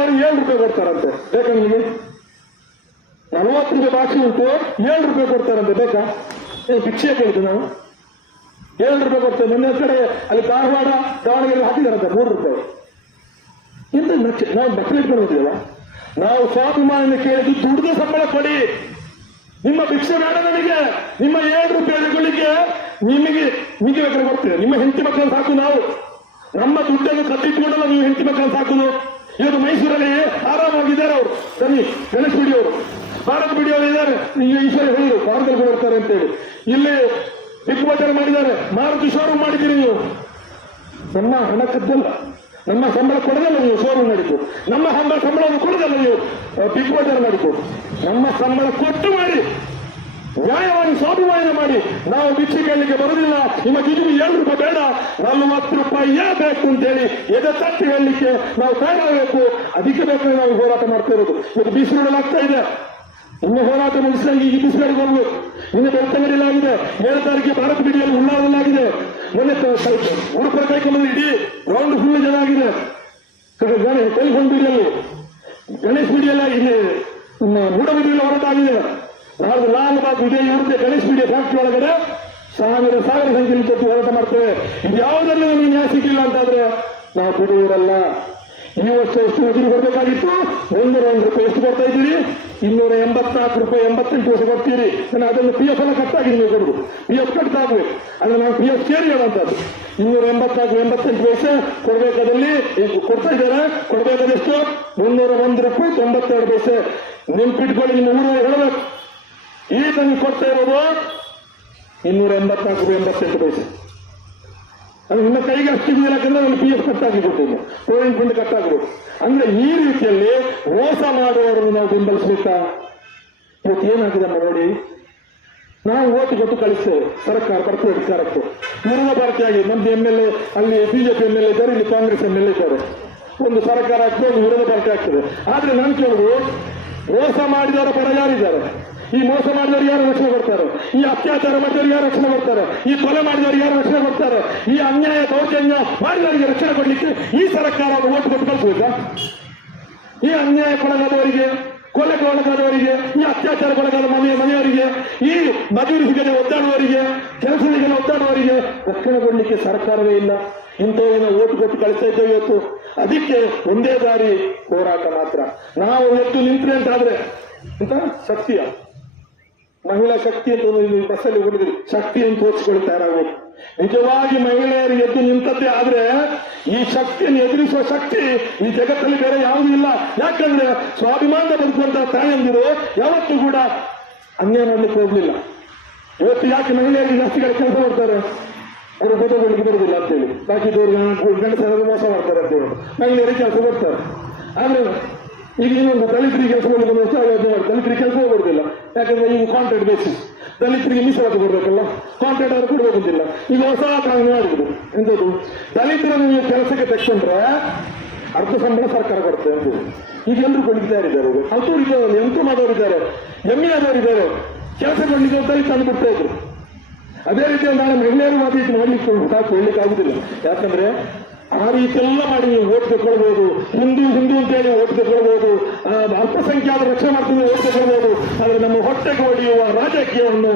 ಅವ್ರಿಗೆ ಏಳು ರೂಪಾಯಿ ಕೊಡ್ತಾರಂತೆ. ಬೇಕಾ ನಿಮಗೆ? ನಲವತ್ತು ರೂಪಾಯಿ ಬಾಕಿ ಉಂಟು. ಏಳು ರೂಪಾಯಿ ಕೊಡ್ತಾರಂತೆ, ಬೇಕಾ? ಏನು ಭಿಕ್ಷೆ ಕೇಳಿದ್ದು ನಾವು ಏಳು ರೂಪಾಯಿ ಕೊಡ್ತೇವೆ ಮೊನ್ನೆ ಕಡೆ ಅಲ್ಲಿ ಧಾರವಾಡ ದಾವಣಗೆರೆ ಹಾಕಿದಾರಂತೆ, ಮೂರು ರೂಪಾಯಿ. ಎಂತ ನಾವು ಮಕ್ಕಳು ಇಟ್ಕೊಂಡು ನಾವು ಸ್ವಾಭಿಮಾನ ಕೇಳಿದ್ದು ದುಡ್ಡು ಸಂಬಳ ಕೊಡಿ. ನಿಮ್ಮ ಭಿಕ್ಷೆ ಬೇಡ ನನಗೆ. ನಿಮ್ಮ ಏಳು ರೂಪಾಯಿಗಳಿಗೆ ನಿಮಗೆ ನಿಮಗೆ ಬೇಕಾದ್ರೆ ಬರ್ತೇವೆ ನಿಮ್ಮ ಹೆಂಡತಿ ಮಕ್ಕಳನ್ನು ಸಾಕು ನಾವು. ನಮ್ಮ ದುಡ್ಡನ್ನು ಕಟ್ಟಿಟ್ಕೊಂಡಲ್ಲ ನೀವು ಹೆಂಡತಿ ಮಕ್ಕಳನ್ನು ಸಾಕುದು ಇವತ್ತು ಮೈಸೂರಲ್ಲಿ ಆರಾಮಾಗಿದ್ದಾರೆ ಅವರು. ಸರಿ ಗಣೇಶ್ ಬಿಡಿ ಅವರು. ಭಾರತ ಬಿಡಿ ಅವರು ಇದ್ದಾರೆ. ಈಗ ಈಶ್ವರ ಹೇಳಿದ್ರು ಭಾರತದಲ್ಲಿ ಬರ್ತಾರೆ ಅಂತೇಳಿ. ಇಲ್ಲಿ ಬಿಗ್ ಬಜಾರ್ ಮಾಡಿದ್ದಾರೆ. ಮಾರುತಿ ಶೋರೂಮ್ ಮಾಡಿದ್ದೀರಿ ನೀವು. ನಮ್ಮ ಹಣ ಕದ್ದಲ್ಲ ನಮ್ಮ ಸಂಬಳ ಕೊಡದಲ್ಲ ನೀವು ಶೋರೂಮ್ ಮಾಡಿದ್ದು. ನಮ್ಮ ಸಂಬಳ ಸಂಬಳವನ್ನು ಕೊಡದಲ್ಲ ನೀವು ಬಿಗ್ ಬಜಾರ್ ಮಾಡಿದ್ದು. ನಮ್ಮ ಸಂಬಳ ಕೊಟ್ಟು ಮಾಡಿ. ನ್ಯಾಯವಾಗಿ ಸ್ವಾಭಿಮಾನ ಮಾಡಿ ನಾವು ಭಿಕ್ಷೆ ಕೇಳಲಿಕ್ಕೆ ಬರುವುದಿಲ್ಲ. ನಿಮಗೆ ಇದು ಏಳು ರೂಪಾಯಿ ಬೇಡ. ನಲವತ್ತು ರೂಪಾಯಿಯೇ ಬೇಕು ಅಂತೇಳಿ ಎದೆ ತಟ್ಟಿ ಹೇಳಲಿಕ್ಕೆ ನಾವು ತಯಾರಾಗಬೇಕು ಅದಕ್ಕೆ ಬೇಕಾದ್ರೆ ನಾವು ಹೋರಾಟ ಮಾಡ್ತಾ ಇರೋದು. ಇವತ್ತು ಬಿಸಿಲುಗಳಾಗ್ತಾ ಇದೆ. ಇನ್ನು ಹೋರಾಟ ಮುಗಿಸಿದಾಗ ಈ ಬಿಸಿಲು ಬಂದು ಇನ್ನು ಬೆಳ್ತಂಗಡಿಲಾಗಿದೆ ಏಳು ತಾರೀಕಿಗೆ ಭಾರತ ಬಿಡಿಯಲ್ಲಿ ಉಳ್ಳಾದಲ್ಲಾಗಿದೆ ಮೊನ್ನೆ ಉಡುಪರ ಕೈಕೊಂಡು ಇಡೀ ರೌಂಡ್ ಫುಲ್ ಜನ ಆಗಿದೆ. ಟೆಲಿಫೋನ್ ಬಿಡಿಯಲ್ಲಿ. ಗಣೇಶ್ ಬಿಡಿಯಲ್ಲ ಇಲ್ಲಿ ಮೂಡಬಿಡಿಯಲ್ಲಿ ಹೊರಟಾಗಿದೆ ನಾಳೆ ಲಾಲ್ ಬಾಗ್ ಇದೇ ಇರುತ್ತೆ ಗಣೇಶ್ ಬಿಡಿ ಫ್ಯಾಕ್ಟ್ರಿ ಒಳಗಡೆ. ಸಾವಿರ ಸಾವಿರ ಸಂಖ್ಯೆಯಲ್ಲಿ ಕೊಟ್ಟು ಹೋರಾಟ ಮಾಡ್ತೇವೆ. ಇದು ಯಾವುದರಲ್ಲಿ ನಮಗೆ ನ್ಯಾಯ ಸಿಕ್ಕಿಲ್ಲ ಅಂತಾದ್ರೆ ನಾವು ಬಿಡುವರಲ್ಲ ಈ ವರ್ಷ ಎಷ್ಟು ಉಸಿರು ಕೊಡಬೇಕಾಗಿತ್ತು? ಒಂದು ಒಂದು ರೂಪಾಯಿ ಎಷ್ಟು ಕೊಡ್ತಾ ಇದ್ದೀರಿ? ಇನ್ನೂರ ಎಂಬತ್ನಾಲ್ಕು ರೂಪಾಯಿ ಎಂಬತ್ತೆಂಟು ವರ್ಷ ಕೊಡ್ತೀರಿ. ನಾನು ಅದನ್ನು ಪಿ ಎಫ್ ಎಲ್ಲ ಕಟ್ಟಾಗಿ ನೀವು ಕೊಡುದು. ಪಿ ಎಫ್ ಕಟ್ಟಾಗಬೇಕು ಅಂದ್ರೆ ನಾವು ಪಿ ಎಫ್ ಸೇರಿ ಹೇಳುವಂಥದ್ದು. ಇನ್ನೂರ ಎಂಬತ್ನಾಲ್ಕು, ಎಂಬತ್ತೆಂಟು ವರ್ಷ ಕೊಡಬೇಕಾದಲ್ಲಿ ಕೊಡ್ತಾ ಇದ್ದಾರೆ. ಕೊಡಬೇಕಾದೆಷ್ಟು? ಮುನ್ನೂರ ಒಂದು ರೂಪಾಯಿ ತೊಂಬತ್ತೆರಡು ಪೈಸೆ. ನೆನ್ಪಿಟ್ಕೊಳ್ಳಿ ನಿಮ್ಮ ಊರು ಹೇಳಬೇಕು. ಈಗ ನೀವು ಕೊಡ್ತಾ ಇರೋದು ಇನ್ನೂರ ಎಂಬತ್ನಾಲ್ಕು ರೂಪಾಯಿ ಎಂಬತ್ತೆಂಟು ಪೈಸೆ. ಅದು ನಿಮ್ಮ ಕೈಗೆ ಅಷ್ಟಿದೆಯಲ್ಲ ಯಾಕಂದ್ರೆ ಒಂದು ಪಿ ಎಫ್ ಕಟ್ಟಾಗಿ ಕೊಟ್ಟಿಲ್ಲ ಕೋವಿಡ್ ಫಂಡ್ ಆಗಬಹುದು. ಅಂದ್ರೆ ಈ ರೀತಿಯಲ್ಲಿ ಮೋಸ ಮಾಡುವವರನ್ನು ನಾವು ಬೆಂಬಲಿಸಬೇಕಾ? ಇವತ್ತು ಏನಾಗಿದೆ ನೋಡಿ? ನಾವು ಓಟು ಕೊಟ್ಟು ಕಳಿಸ್ತೇವೆ. ಸರ್ಕಾರ ಬರ್ತದೆ ಮೂರನೇ ವಿರೋಧ ಆಗಿ ನಮ್ದು ಎಂ ಎಲ್ ಎ ಅಲ್ಲಿ ಬಿಜೆಪಿ ಎಂ ಎಲ್ ಎ ಇದ್ದಾರೆ, ಇಲ್ಲಿ ಕಾಂಗ್ರೆಸ್ ಎಂ ಎಲ್ ಎ ಇದ್ದಾರೆ. ಒಂದು ಸರ್ಕಾರ ಆಗ್ತದೆ, ಒಂದು ವಿರೋಧ ಪಾರ್ಟಿ ಆಗ್ತದೆ. ಆದ್ರೆ ನಾನು ಕೇಳುದು ಮೋಸ ಮಾಡಿದವರ ಪರ ಯಾರಿದ್ದಾರೆ? ಈ ಮೋಸ ಮಾಡಿದವರು ಯಾರು ರಕ್ಷಣೆ ಕೊಡ್ತಾರೆ? ಈ ಅತ್ಯಾಚಾರ ಮಾಡಿದವರು ಯಾರು ರಕ್ಷಣೆ ಕೊಡ್ತಾರೆ? ಈ ಕೊಲೆ ಮಾಡಿದವರು ಯಾರು ರಕ್ಷಣೆ ಕೊಡ್ತಾರೆ? ಈ ಅನ್ಯಾಯ ದೌರ್ಜನ್ಯ ಮಾಡಿದವರಿಗೆ ರಕ್ಷಣೆ ಕೊಡ್ಲಿಕ್ಕೆ ಈ ಸರ್ಕಾರ ಓಟ್ ಕೊಟ್ಟು ಕಳಿಸ್ಬೇಕಾ ಈ ಅನ್ಯಾಯಕ್ಕೊಳಗಾದವರಿಗೆ ಕೊಲೆ ಒಳಗಾದವರಿಗೆ ಈ ಅತ್ಯಾಚಾರ ಅತ್ಯಾಚಾರಕ್ಕೊಳಗಾದ ಮನೆಯ ಮನೆಯವರಿಗೆ, ಈ ಸಿಗದೆ ಒದ್ದಾಡುವವರಿಗೆ ಕೆಲಸಗಳಿಗೆ ಒದ್ದಾಡುವವರಿಗೆ ರಕ್ಷಣೆ ಕೊಡ್ಲಿಕ್ಕೆ ಸರ್ಕಾರವೇ ಇಲ್ಲ. ಇಂಥವನ್ನ ಓಟು ಕೊಟ್ಟು ಕಳಿಸ್ತಾ ಇದ್ದೇವೆ ಇವತ್ತು. ಅದಕ್ಕೆ ಒಂದೇ ದಾರಿ ಹೋರಾಟ ಮಾತ್ರ. ನಾವು ಎತ್ತು ನಿಂತ್ರೆ ಅಂತಾದ್ರೆ ಅಂತ ಶಕ್ತಿಯ ಮಹಿಳಾ ಶಕ್ತಿ ಅಂತ ನೀವು ಬಸ್ಸಲ್ಲಿ ಹೊಡೆದ್ರಿ ಶಕ್ತಿ ಅಂತ ತೋರಿಸ್ಕೊಳ್ಳಿ ತಯಾರಾಗಬೇಕು. ನಿಜವಾಗಿ ಮಹಿಳೆಯರು ಎದ್ದು ನಿಂತದ್ದೇ ಆದ್ರೆ ಈ ಶಕ್ತಿಯನ್ನು ಎದುರಿಸುವ ಶಕ್ತಿ ಈ ಜಗತ್ತಲ್ಲಿ ಬೇರೆ ಯಾವುದೂ ಇಲ್ಲ. ಯಾಕಂದ್ರೆ ಸ್ವಾಭಿಮಾನ ಬದುಕುವಂತಹ ತಾಯಂದಿರು ಯಾವತ್ತೂ ಕೂಡ ಅನ್ಯಾಯ ಮಾಡಲಿಕ್ಕೆ ಹೋಗ್ಲಿಲ್ಲ. ಇವತ್ತು ಯಾಕೆ ಮಹಿಳೆಯರಿಗೆ ಜಾಸ್ತಿ ಕಡೆ ಕೆಲಸ ಮಾಡ್ತಾರೆ? ಅವರು ಗೊತ್ತುಗಳಿಗೆ ಬರುದಿಲ್ಲ ಅಂತೇಳಿ ಬಾಕಿ ಗಂಡಸರು ಮೋಸ ಮಾಡ್ತಾರೆ ಅಂತೇಳಿ ಮಹಿಳೆಯರಿಗೆ ಕೆಲಸ ಬರ್ತಾರೆ ಆದ್ರೆ ಈಗ ಇನ್ನೊಂದು ದಲಿತರಿಗೆ ಕೆಲಸ ಮಾಡಲಿಕ್ಕೆ ಮಾಡಿ ದಲಿತರಿಗೆ ಕೆಲಸ ಕೊಡುವುದಿಲ್ಲ ಯಾಕಂದ್ರೆ ಈಗ ಕಾಂಟ್ರಾಕ್ಟ್ ಬೇಸಿಸ್ ದಲಿತರಿಗೆ ಮೀಸಲಾತಿ ಕೊಡ್ಬೇಕಲ್ಲ ಕಾಂಟ್ರಾಕ್ಟ್ ಅವರು ಕೊಡಬೇಕಂತಿಲ್ಲ ಈಗ ಹೊಸ ಕಾನೂನು ಮಾಡಿದ್ರು. ಎಂತದ್ದು ದಲಿತರನ್ನು ನೀವು ಕೆಲಸಕ್ಕೆ ತಕ್ಷಣ ಅರ್ಧ ಸಂಬಳ ಸರ್ಕಾರ ಕೊಡುತ್ತೆ ಅಂತ ಈಗ ಎಲ್ಲರೂ ಕೊಡಿತಾ ಇದ್ದಾರೆ ಅಂತವ್ರು ಇದ್ದಾರೆ. ಎಂಟು ಮಾಡೋರಿದ್ದಾರೆ ಎಮ್ಮೆ ಆದವರಿದ್ದಾರೆ ಕೆಲಸ ಕೊಡಲಿಕ್ಕೆ ದಲಿತ ಅಂದ್ಬಿಡ್ತಾ ಇದ್ರು. ಅದೇ ರೀತಿಯಲ್ಲಿ ನಾನು ಮಹಿಳೆಯರು ಮಾತ್ರ ಮಾಡ್ಲಿಕ್ಕೆ ಸಾಕು ಹೇಳಲಿಕ್ಕೆ ಆಗುದಿಲ್ಲ. ಯಾಕಂದ್ರೆ ಆ ರೀತಿಯೆಲ್ಲ ಮಾಡಿ ನೀವು ಓಟ್ ತಗೊಳ್ಬಹುದು ಹಿಂದೂ ಹಿಂದೂ ಅಂತೇಳಿ ಓಟ್ ತಗೊಳ್ಬಹುದು ಅಲ್ಪಸಂಖ್ಯಾತ ರಕ್ಷಣೆ ಮಾಡ್ತೀವಿ ಓಟ್ ಬರ್ಬೋದು ಆದರೆ ನಮ್ಮ ಹೊಟ್ಟೆಗೆ ಹೊಡೆಯುವ ರಾಜಕೀಯವನ್ನು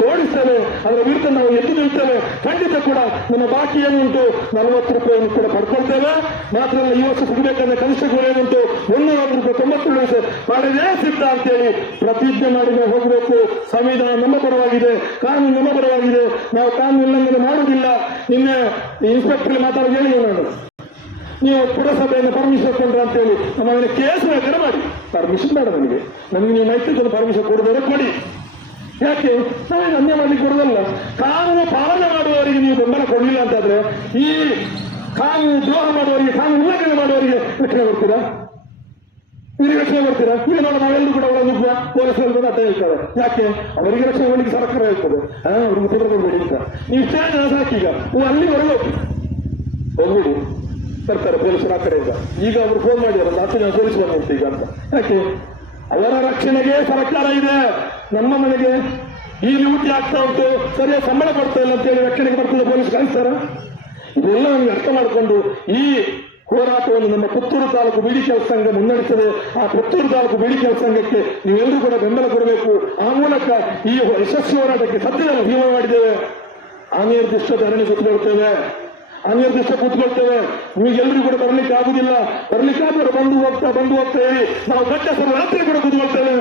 ತೋಡಿಸ್ತೇವೆ ಅದರ ವಿರುದ್ಧ ನಾವು ಎದ್ದು ನಿಲ್ತೇವೆ. ಖಂಡಿತ ಕೂಡ ನಮ್ಮ ಬಾಕಿ ಏನುಂಟು, ನಲವತ್ತು ರೂಪಾಯಿಯನ್ನು ಕೂಡ ಪಡ್ಕೊಳ್ತೇವೆ. ಮಾತ್ರ ಈ ವರ್ಷ ಸಿಗಬೇಕಂದ್ರೆ ಕನಿಷ್ಠ ಗುರಿ ಏನುಂಟು ಮುನ್ನೂರ ಒಂದು ರೂಪಾಯಿ ತೊಂಬತ್ತು ಪೈಸೆ ಮಾಡದೇ ಸಿದ್ಧ ಅಂತೇಳಿ ಪ್ರತಿಜ್ಞೆ ಮಾಡಿ ನಾವು ಹೋಗಬೇಕು. ಸಂವಿಧಾನ ನಮ್ಮ ಪರವಾಗಿದೆ. ಕಾನೂನು ನಮ್ಮ ಪರವಾಗಿದೆ. ನಾವು ಕಾನೂನು ಉಲ್ಲಂಘನೆ ಮಾಡುವುದಿಲ್ಲ. ನಿನ್ನೆ ಇನ್ಸ್ಪೆಕ್ಟರ್ ಮಾತಾಡೋದು ಹೇಳಿ ನಾನು. ನೀವು ಪುರಸಭೆಯಿಂದ ಪರ್ಮಿಷನ್ ಕೊಡ್ರಿ ಅಂತ ಹೇಳಿ ನಮ್ಮ ಕೇಸ್ ಬೇಕಾದ್ರೆ ಮಾಡಿ. ಪರ್ಮಿಷನ್ ಬೇಡ ನನಗೆ ನನಗೆ ನೀವು ಮೈತ್ರಿ ಪರ್ಮಿಷನ್ ಕೊಡೋದಾದ್ರೆ ಕೊಡಿ. ಯಾಕೆ? ನಾವೇನು ಅನ್ಯ ಮಾಡ್ಲಿಕ್ಕೆ ಕೊಡೋದಲ್ಲ ಕಾನೂನು ಪಾಲನೆ ಮಾಡುವವರಿಗೆ ನೀವು ಬೆಂಬಲ ಕೊಡಲಿಲ್ಲ ಅಂತಾದ್ರೆ ಈ ಕಾನೂನು ದ್ರೋಹ ಮಾಡುವವರಿಗೆ, ಕಾನೂನು ಉಲ್ಲಂಘನೆ ಮಾಡುವವರಿಗೆ ರಕ್ಷಣೆ ಕೊಡ್ತೀರಾ? ನೀವು ರಕ್ಷಣೆ ಬರ್ತೀರಾ ಈಗ ನೋಡಿ, ನಾವೆಲ್ಲರೂ ಕೂಡ ಅವರ ನುಗ್ಗುವ ಪೊಲೀಸರು ಕೂಡ ಅಡ್ಡ ಹೇಳ್ತಾರೆ. ಯಾಕೆ? ಅವರಿಗೆ ರಕ್ಷಣೆ ಮಾಡಲಿಕ್ಕೆ ಸರ್ಕಾರ ಹೇಳ್ತದೆ. ಅವ್ರಿಗೆ ಉತ್ತರ ಕೊಡಬೇಡಿ ಅಂತ. ನೀವು ಸಾಕೀಗ ನೀವು ಅಲ್ಲಿವರೆಗೂ ಹೋಗ್ಬಿಡಿ. ಬರ್ತಾರೆ ಪೊಲೀಸರು ಆ ಕಡೆಯಿಂದ. ಈಗ ಅವರು ಫೋನ್ ಮಾಡಿದ್ರು ಹತ್ತು ಜನ ಪೊಲೀಸ್ ಈಗ ಅಂತ. ಯಾಕೆ? ಅವರ ರಕ್ಷಣೆಗೆ ಸರ್ಕಾರ ಇದೆ. ನಮ್ಮ ಮನೆಗೆ ಈ ಡ್ಯೂಟಿ ಆಗ್ತಾ ಉಂಟು. ಸರಿಯಾಗಿ ಸಂಬಳ ಕೊಡ್ತಾ ಇಲ್ಲ ಅಂತೇಳಿ ರಕ್ಷಣೆಗೆ ಬರ್ತದೆ ಪೊಲೀಸ್ ಕಳಿಸ್ತಾರ ಇದೆಲ್ಲ ನಮ್ಗೆ ಅರ್ಥ ಮಾಡಿಕೊಂಡು ಈ ಹೋರಾಟವನ್ನು ನಮ್ಮ ಪುತ್ತೂರು ತಾಲೂಕು ಬೀಡಿ ಕೆಲಸ ಸಂಘ ಮುನ್ನಡೆಸಿದೆ ಆ ಪುತ್ತೂರು ತಾಲೂಕು ಬೀಡಿ ಕೆಲಸ ಸಂಘಕ್ಕೆ ನೀವೆಲ್ಲರೂ ಕೂಡ ಬೆಂಬಲ ಕೊಡಬೇಕು. ಆ ಮೂಲಕ ಈ ಯಶಸ್ವಿ ಹೋರಾಟಕ್ಕೆ ಸದ್ಯದಲ್ಲಿ ಭೀಮ ಮಾಡಿದ್ದೇವೆ. ಅನಿರ್ದಿಷ್ಟ ಧರಣಿ ಕೂತ್ಕೊಳ್ತೇವೆ ಅನಿರ್ದಿಷ್ಟ ಕೂತ್ಕೊಳ್ತೇವೆ. ನಿಮಗೆಲ್ಲರಿಗೂ ಕೂಡ ಬರ್ಲಿಕ್ಕೆ ಆಗುದಿಲ್ಲ. ಬರ್ಲಿಕ್ಕಾದ್ರೆ ಬಂದು ಹೋಗ್ತಾ ಬಂದು ಹೋಗ್ತಾ ಹೇಳಿ ನಾವು ಸಲ ರಾತ್ರಿ ಕೂಡ ಕೂತ್ಕೊಳ್ತೇವೆ.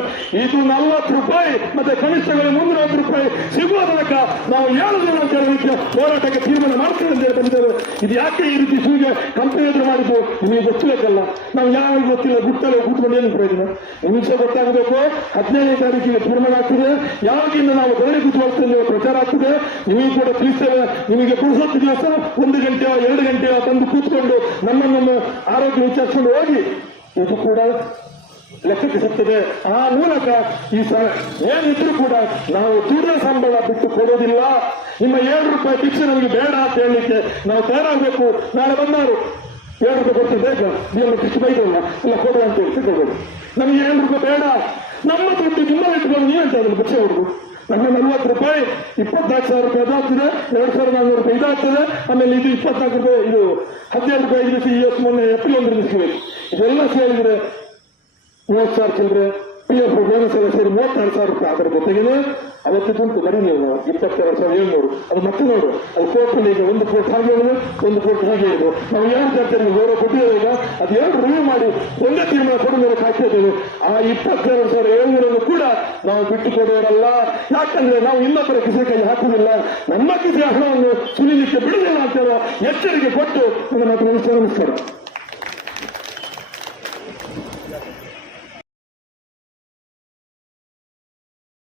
ಇದು ನಲ್ವತ್ತು ರೂಪಾಯಿ, ಮತ್ತೆ ಕನಿಷ್ಠಗಳು ಮುನ್ನೂರೈವತ್ತು ರೂಪಾಯಿ ಸಿಗುವ ತನಕ ನಾವು ಏಳು ಜನ ಅಂತ ಹೋರಾಟಕ್ಕೆ ತೀರ್ಮಾನ ಮಾಡ್ತೇವೆ ಅಂತ ಹೇಳಿ ಇದು ಯಾಕೆ ಈ ರೀತಿ ಸೂಗೆ ಕಂಪನಿ ಎದುರು ಮಾಡಿದ್ದು? ನಿಮಗೆ ಗೊತ್ತಿರಬೇಕಲ್ಲ ನಾವು ಯಾವಾಗ ಗೊತ್ತಿಲ್ಲ. ಗುಟ್ಟಲ್ಲಿ ಕೂತ್ಕೊಂಡು ಏನು ಪ್ರಯೋಜನ? ನಿಮಿಷ ಗೊತ್ತಾಗಬೇಕು. ಹದಿನೈದನೇ ತಾರೀಕಿಗೆ ತೀರ್ಮಾನ ಆಗ್ತದೆ. ಯಾವಾಗಿಂದ ನಾವು ಬೇರೆ ಕೂತ್ಕೊಳ್ತೇವೆ ಪ್ರಚಾರ ಆಗ್ತದೆ. ನಿಮಗೆ ಕೂಡ ತಿಳಿಸ್ತೇವೆ. ನಿಮಗೆ ಪುರುಸೊತ್ತು ದಿವಸ, ಒಂದು ಗಂಟೆಯ ಎರಡು ಗಂಟೆಯ ತಂದು ಕೂತ್ಕೊಂಡು ನಮ್ಮನ್ನು ಆರೋಗ್ಯ ವಿಚಾರಿಸಿಕೊಂಡು ಹೋಗಿ ಇದು ಕೂಡ ಲೆಕ್ಕಕ್ಕೆ ಸಿಗ್ತದೆ ಆ ಮೂಲಕ ಈ ಸ ಏನಿದ್ರು ಕೂಡ ನಾವು ದುಡಿದ ಸಂಬಳ ಬಿಟ್ಟು ಕೊಡೋದಿಲ್ಲ. ನಿಮ್ಮ ಏಳು ರೂಪಾಯಿ ಟಿಕ್ಸ್ ನಮಗೆ ಬೇಡ ಅಂತ ಹೇಳಲಿಕ್ಕೆ ನಾವು ತಯಾರಾಗಬೇಕು. ನಾಳೆ ಬಂದವರು ಏಳು ರೂಪಾಯಿ ಕೊಡ್ತೀವಿ ಬೇಕಾ ನೀವು ಟಿಕ್ಸ್ ಬೈದಲ್ಲ ಇಲ್ಲ. ಕೊಡು ಅಂತ ಹೇಳಿ ನಮಗೆ ಏಳು ರೂಪಾಯಿ ಬೇಡ. ನಮ್ಮ ದುಡ್ಡು ನಿಮ್ಮ ಇಟ್ಕೊಂಡು ನೀವಂತ ಅದನ್ನು ಬಿಡಿಸಿ ನಮ್ಮ ನಲ್ವತ್ತು ರೂಪಾಯಿ, ಇಪ್ಪತ್ನಾಲ್ಕು ಸಾವಿರ ರೂಪಾಯಿ ಅದಾಗ್ತದೆ ಎರಡು ಸಾವಿರದ ನಾನ್ನೂರು ರೂಪಾಯಿ ಇದಾಗ್ತದೆ ಆಮೇಲೆ ಇದು ಇಪ್ಪತ್ನಾಲ್ಕು ರೂಪಾಯಿ, ಇದು ಹದಿನೈದು ರೂಪಾಯಿ, ಇದು ಸಿ ಎಸ್ ಮೊನ್ನೆ ಏಪ್ರಿಲ್ ಒಂದರಿಂದ ಸಿಗಬೇಕು ಇದೆಲ್ಲ ಸೇರಿದ್ರೆ ಮೂವತ್ತು ಸಾವಿರ ಚಿಲ್ಲರೆ ಪಿ ಎಫ್ ಸದಸ್ಯರು ಎಲ್ಲ ಸೇರಿ ಮೂವತ್ತಾರು ಸಾವಿರ ರೂಪಾಯಿ ಅದರ ಜೊತೆಗೇನೆ ಅವತ್ತಿದ್ದುಂಟು ಬರೀ ನೀವು ಇಪ್ಪತ್ತೆರಡು ಸಾವಿರ ಏಳ್ನೂರು. ಅದು ಮತ್ತೆ ನೋಡು, ಅದು ಕೋರ್ಟಲ್ಲಿ ಈಗ ಒಂದು ಕೋರ್ಟ್ ಹಾಗೆ ಹೇಳಿದ್ರು, ಒಂದು ಕೋರ್ಟ್ ಹಾಗೆ ಹೇಳಿದ್ರು. ನಾವು ಏನು ಜಾತಿಯಲ್ಲಿ ಗೌರವ ಕೊಟ್ಟಿದ್ದೇವೆ ಈಗ, ಅದು ಎರಡು ರಿವ್ಯೂ ಮಾಡಿ ಒಂದೇ ತೀರ್ಮಾನ ಕೊಡು ಮೇಲೆ ಕಾಯ್ತಾ ಇದ್ದೇವೆ ಆ ಇಪ್ಪತ್ತೆರಡು ಸಾವಿರ ಏಳ್ನೂರನ್ನು ಕೂಡ ನಾವು ಬಿಟ್ಟು ಕೊಡುವವರಲ್ಲ. ಯಾಕಂದ್ರೆ ನಾವು ಇನ್ನೊಬ್ಬರ ಕಿಸೆ ಕೈ ಹಾಕುವುದಿಲ್ಲ. ನಮ್ಮ ಕಿಸೆ ಹಣವನ್ನು ಸುಲಿಲಿಕ್ಕೆ ಬಿಡುವುದಿಲ್ಲ ಅಂತ ಎಚ್ಚರಿಕೆ ಕೊಟ್ಟು ನನ್ನ ಮಾತು ನಮಸ್ಕಾರ.